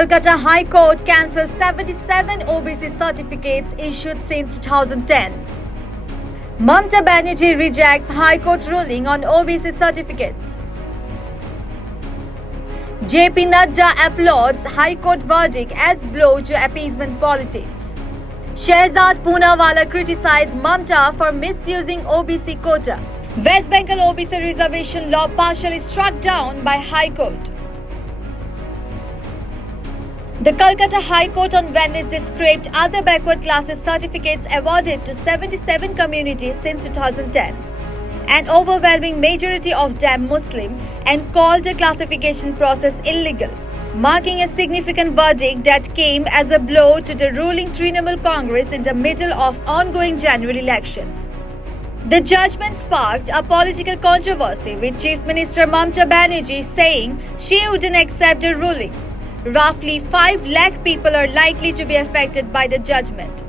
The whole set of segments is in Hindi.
Calcutta High Court cancels 77 OBC certificates issued since 2010. Mamata Banerjee rejects High Court ruling on OBC certificates. JP Nadda applauds High Court verdict as blow to appeasement politics. Shehzad Poonawalla criticized Mamata for misusing OBC quota. West Bengal OBC reservation law partially struck down by High Court. The Calcutta High Court on Wednesday scrapped other backward classes certificates awarded to 77 communities since 2010, an overwhelming majority of them Muslim, and called the classification process illegal, marking a significant verdict that came as a blow to the ruling Trinamool Congress in the middle of ongoing general elections. The judgment sparked a political controversy, with Chief Minister Mamata Banerjee saying she wouldn't accept the ruling. Roughly 5 lakh people are likely to be affected by the judgment.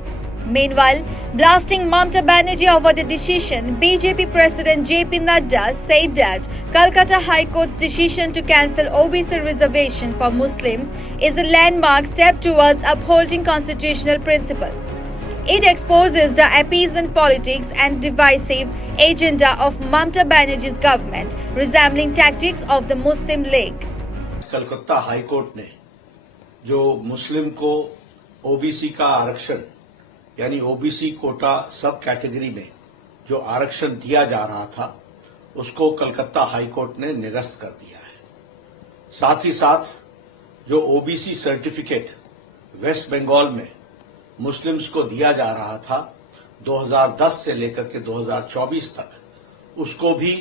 Meanwhile, blasting Mamata Banerjee over the decision, BJP President JP Nadda said that Calcutta High Court's decision to cancel OBC reservation for Muslims is a landmark step towards upholding constitutional principles. It exposes the appeasement politics and divisive agenda of Mamata Banerjee's government, resembling tactics of the Muslim League. Calcutta high court ने जो मुस्लिम को ओबीसी का आरक्षण यानी ओबीसी कोटा सब कैटेगरी में जो आरक्षण दिया जा रहा था उसको कलकत्ता हाई कोर्ट ने निरस्त कर दिया है। साथ ही साथ जो ओबीसी सर्टिफिकेट वेस्ट बंगाल में मुस्लिम्स को दिया जा रहा था 2010 से लेकर के 2024 तक उसको भी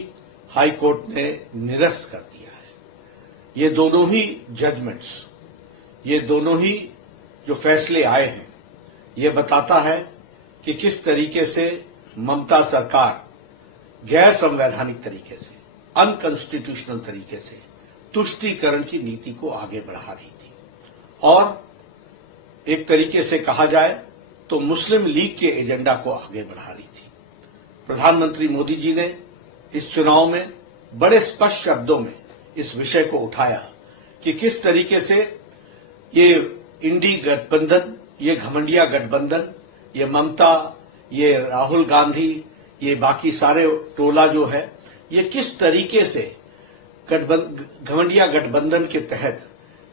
हाई कोर्ट ने निरस्त कर दिया है। ये दोनों ही जजमेंट्स, ये दोनों ही जो फैसले आए हैं, ये बताता है कि किस तरीके से ममता सरकार गैर संवैधानिक तरीके से, अनकॉन्स्टिट्यूशनल तरीके से तुष्टीकरण की नीति को आगे बढ़ा रही थी और एक तरीके से कहा जाए तो मुस्लिम लीग के एजेंडा को आगे बढ़ा रही थी। प्रधानमंत्री मोदी जी ने इस चुनाव में बड़े स्पष्ट शब्दों में इस विषय को उठाया कि किस तरीके से ये इंडी गठबंधन, ये घमंडिया गठबंधन, ये ममता, ये राहुल गांधी, ये बाकी सारे टोला जो है, ये किस तरीके से घमंडिया गठबंधन के तहत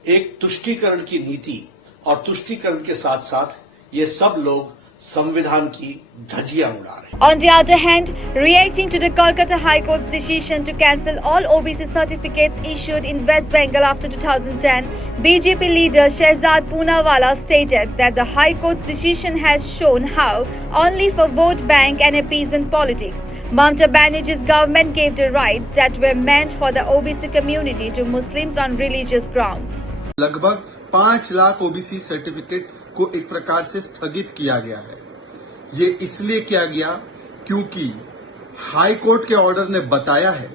एक तुष्टीकरण की नीति और तुष्टीकरण के साथ साथ ये सब लोग संविधान की धज्जियां उड़ा रहे हैं। On the other hand, reacting to the Calcutta High Court's decision to cancel all OBC certificates issued in West Bengal after 2010, BJP leader Shehzad Poonawalla stated that the High Court's decision has shown how, only for vote bank and appeasement politics, Mamata Banerjee's government gave the rights that were meant for the OBC community to Muslims on religious grounds. लगभग 5 लाख ओबीसी सर्टिफिकेट को एक प्रकार से स्थगित किया गया है। ये इसलिए किया गया क्योंकि हाई कोर्ट के ऑर्डर ने बताया है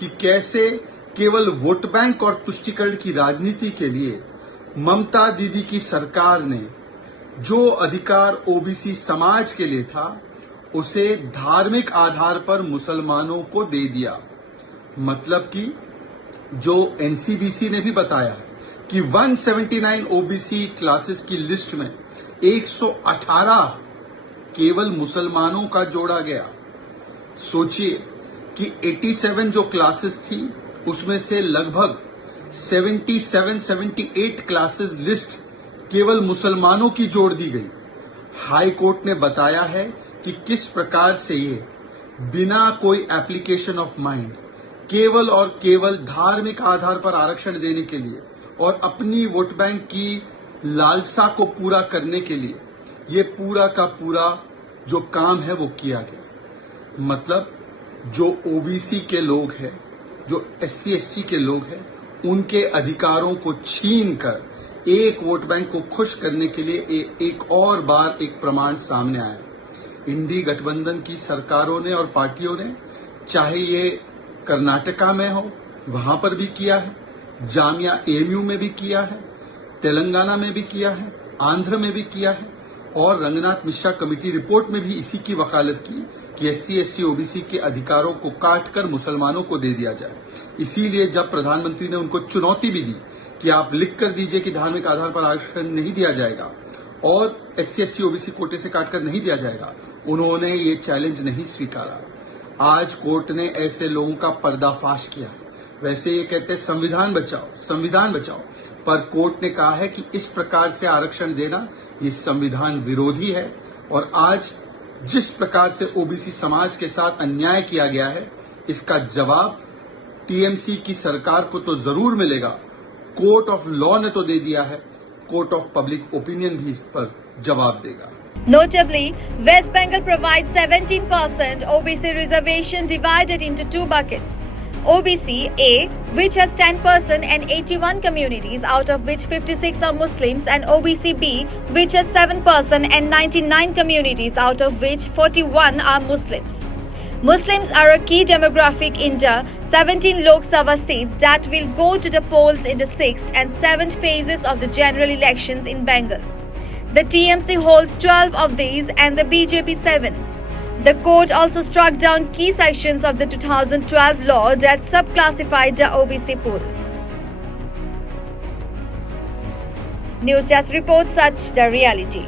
कि कैसे केवल वोट बैंक और तुष्टीकरण की राजनीति के लिए ममता दीदी की सरकार ने जो अधिकार ओबीसी समाज के लिए था उसे धार्मिक आधार पर मुसलमानों को दे दिया। मतलब कि जो एनसीबीसी ने भी बताया है कि 179 ओबीसी क्लासेस की लिस्ट में 118 केवल मुसलमानों का जोड़ा गया। सोचिए कि 87 जो क्लासेस थी उसमें से लगभग 77-78 क्लासेस लिस्ट केवल मुसलमानों की जोड़ दी गई। हाई कोर्ट ने बताया है कि किस प्रकार से ये बिना कोई एप्लीकेशन ऑफ माइंड केवल और केवल धार्मिक आधार पर आरक्षण देने के लिए और अपनी वोट बैंक की लालसा को पूरा करने के लिए ये पूरा का पूरा जो काम है वो किया गया। मतलब जो ओबीसी के लोग हैं, जो एससी एसटी के लोग हैं, उनके अधिकारों को छीन कर एक वोट बैंक को खुश करने के लिए एक और बार एक प्रमाण सामने आया। इंडी गठबंधन की सरकारों ने और पार्टियों ने, चाहे ये कर्नाटका में हो वहां पर भी किया है, जामिया एएमयू में भी किया है, तेलंगाना में भी किया है, आंध्र में भी किया है और रंगनाथ मिश्रा कमेटी रिपोर्ट में भी इसी की वकालत की कि एससी एसटी ओबीसी के अधिकारों को काटकर मुसलमानों को दे दिया जाए। इसीलिए जब प्रधानमंत्री ने उनको चुनौती भी दी कि आप लिख कर दीजिए कि धार्मिक आधार पर आरक्षण नहीं दिया जाएगा और SC ST OBC कोटे से काटकर नहीं दिया जाएगा, उन्होंने ये चैलेंज नहीं स्वीकारा। आज कोर्ट ने ऐसे लोगों का पर्दाफाश किया। वैसे ये कहते हैं संविधान बचाओ, पर कोर्ट ने कहा है कि इस प्रकार से आरक्षण देना ये संविधान विरोधी है। और आज जिस प्रकार से OBC समाज के साथ अन्याय किया गया है, इसका जवाब TMC की सरकार को तो जरूर मिलेगा। कोर्ट ऑफ लॉ ने तो दे दिया है, कोर्ट ऑफ पब्लिक ओपिनियन भी इस पर जवाब देगा। Notably, West Bengal provides 17% OBC reservation divided into two buckets. OBC A, which has 10% and 81 communities, out of which 56 are Muslims, and OBC B, which has 7% and 99 communities, out of which 41 are Muslims. Muslims are a key demographic in the 17 Lok Sabha seats that will go to the polls in the 6th and 7th phases of the general elections in Bengal. The TMC holds 12 of these and the BJP 7. The court also struck down key sections of the 2012 law that subclassified the OBC pool. News Desk reports such the reality.